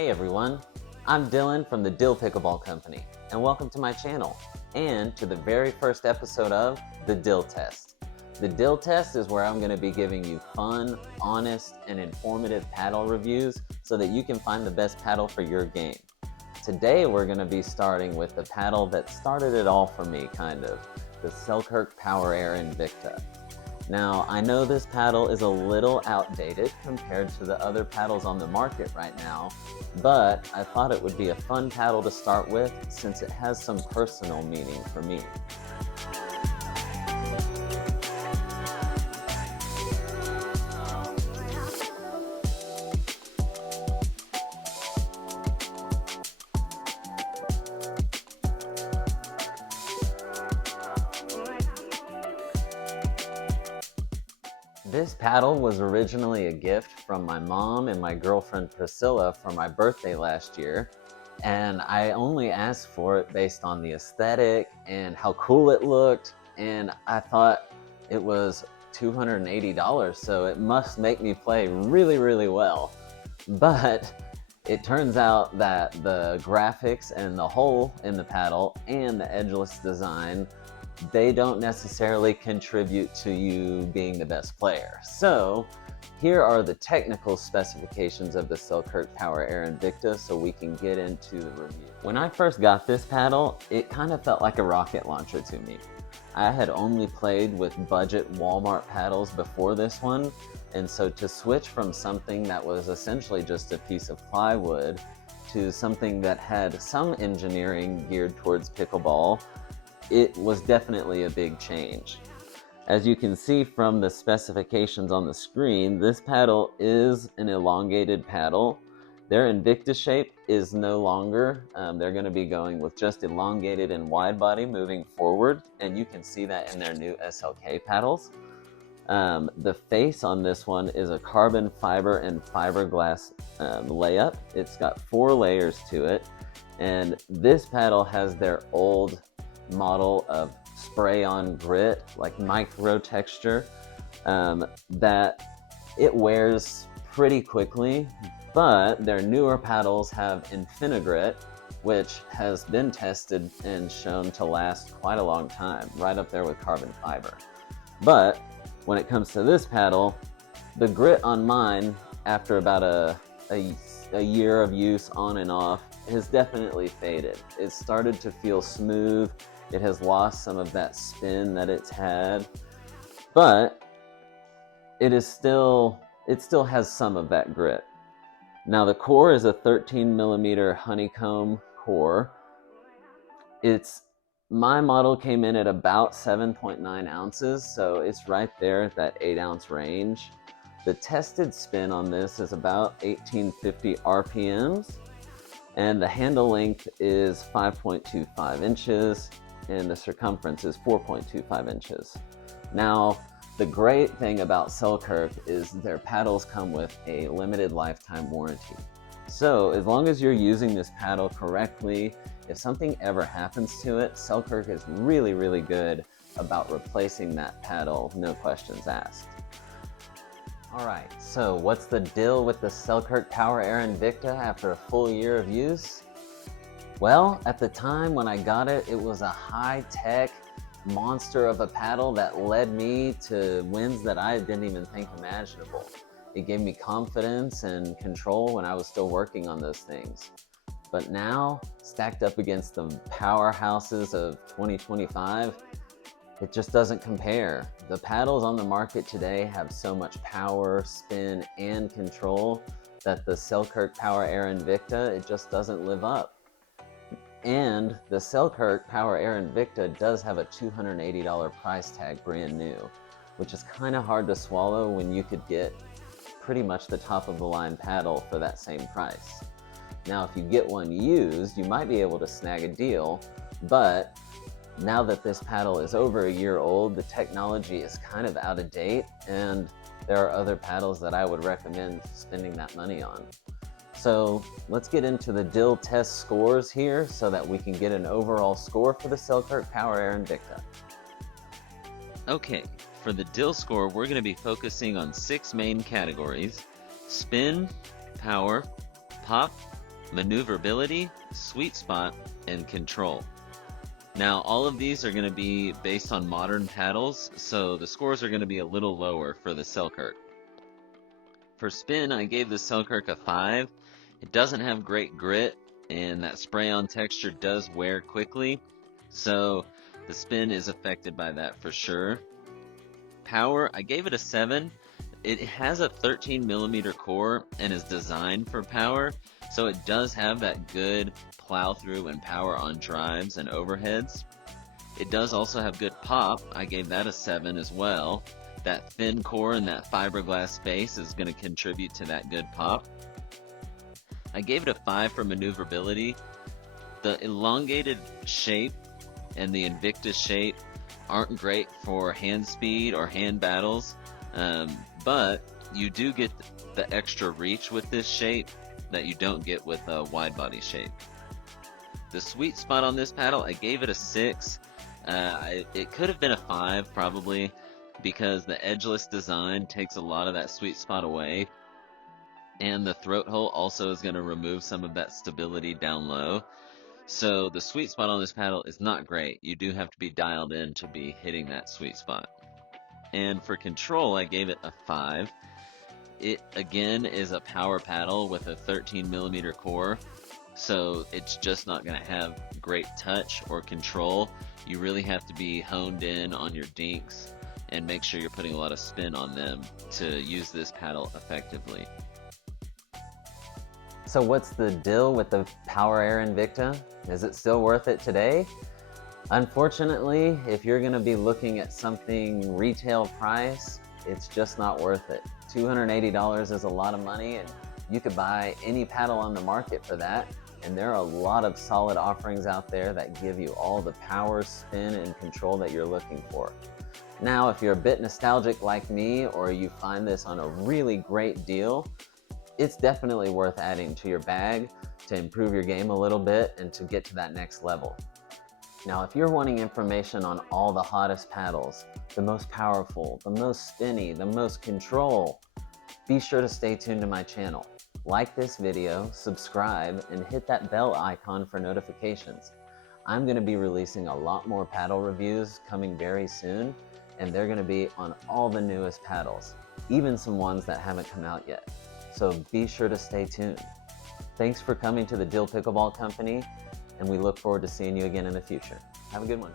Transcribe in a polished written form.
Hey everyone, I'm Dylan from the Dill Pickleball Company, and welcome to my channel, and to the very first episode of the Dill Test. The Dill Test is where I'm going to be giving you fun, honest, and informative paddle reviews so that you can find the best paddle for your game. Today we're going to be starting with the paddle that started it all for me, the Selkirk Power Air Invikta. Now, I know this paddle is a little outdated compared to the other paddles on the market right now, but I thought it would be a fun paddle to start with since it has some personal meaning for me. This paddle was originally a gift from my mom and my girlfriend Priscilla for my birthday last year, and I only asked for it based on the aesthetic and how cool it looked, and I thought it was $280, so it must make me play really, really well. But it turns out that the graphics and the hole in the paddle and the edgeless design, they don't necessarily contribute to you being the best player. So here are the technical specifications of the Selkirk Power Air Invikta so we can get into the review. When I first got this paddle, it kind of felt like a rocket launcher to me. I had only played with budget Walmart paddles before this one, and so to switch from something that was essentially just a piece of plywood to something that had some engineering geared towards pickleball, it was definitely a big change. As you can see from the specifications on the screen, this paddle is an elongated paddle. Their Invicta shape is no longer. They're going to be going with just elongated and wide body moving forward, and you can see that in their new SLK paddles. The face on this one is a carbon fiber and fiberglass layup. It's got 4 layers to it, and this paddle has their old model of spray-on grit, like micro texture, that it wears pretty quickly, but their newer paddles have Infinigrit, which has been tested and shown to last quite a long time, right up there with carbon fiber. But when it comes to this paddle, the grit on mine, after about a year of use on and off, has definitely faded. It started to feel smooth. It has lost some of that spin that it's had, but it still has some of that grit. Now the core is a 13 millimeter honeycomb core. My model came in at about 7.9 ounces, so it's right there at that 8-ounce range. The tested spin on this is about 1850 RPMs, and the handle length is 5.25 inches, and the circumference is 4.25 inches. Now, the great thing about Selkirk is their paddles come with a limited lifetime warranty. So as long as you're using this paddle correctly, if something ever happens to it, Selkirk is really, really good about replacing that paddle, no questions asked. Alright, so what's the deal with the Selkirk Power Air Invikta after a full year of use? Well, at the time when I got it, it was a high-tech monster of a paddle that led me to wins that I didn't even think imaginable. It gave me confidence and control when I was still working on those things. But now, stacked up against the powerhouses of 2025, it just doesn't compare. The paddles on the market today have so much power, spin, and control that the Selkirk Power Air Invikta, it just doesn't live up. And the Selkirk Power Air Invikta does have a $280 price tag brand new, which is kind of hard to swallow when you could get pretty much the top of the line paddle for that same price. Now, if you get one used, you might be able to snag a deal, but now that this paddle is over a year old, the technology is kind of out of date, and there are other paddles that I would recommend spending that money on. So let's get into the Dill Test scores here so that we can get an overall score for the Selkirk Power Air Invikta. Okay, for the Dill Score, we're going to be focusing on 6 main categories: spin, power, pop, maneuverability, sweet spot, and control. Now, all of these are going to be based on modern paddles, so the scores are going to be a little lower for the Selkirk. For spin, I gave the Selkirk a 5. It doesn't have great grit, and that spray-on texture does wear quickly, so the spin is affected by that for sure. Power, I gave it a 7. It has a 13mm core and is designed for power, so it does have that good plow through and power on drives and overheads. It does also have good pop. I gave that a 7 as well. That thin core and that fiberglass base is going to contribute to that good pop. I gave it a 5 for maneuverability. The elongated shape and the Invicta shape aren't great for hand speed or hand battles, but you do get the extra reach with this shape that you don't get with a wide body shape. The sweet spot on this paddle, I gave it a 6. It could have been a 5 probably, because the edgeless design takes a lot of that sweet spot away, and the throat hole also is going to remove some of that stability down low. So the sweet spot on this paddle is not great. You do have to be dialed in to be hitting that sweet spot. And for control, I gave it a 5. It again is a power paddle with a 13mm core, so it's just not going to have great touch or control. You really have to be honed in on your dinks and make sure you're putting a lot of spin on them to use this paddle effectively. So what's the deal with the Power Air Invicta? Is it still worth it today? Unfortunately, if you're going to be looking at something retail price, it's just not worth it. $280 is a lot of money, and you could buy any paddle on the market for that. And there are a lot of solid offerings out there that give you all the power, spin, and control that you're looking for. Now, if you're a bit nostalgic like me, or you find this on a really great deal, it's definitely worth adding to your bag to improve your game a little bit and to get to that next level. Now, if you're wanting information on all the hottest paddles, the most powerful, the most spinny, the most control, be sure to stay tuned to my channel. Like this video, subscribe, and hit that bell icon for notifications. I'm going to be releasing a lot more paddle reviews coming very soon, and they're going to be on all the newest paddles, even some ones that haven't come out yet. So be sure to stay tuned. Thanks for coming to the Dill Pickleball Company, and we look forward to seeing you again in the future. Have a good one.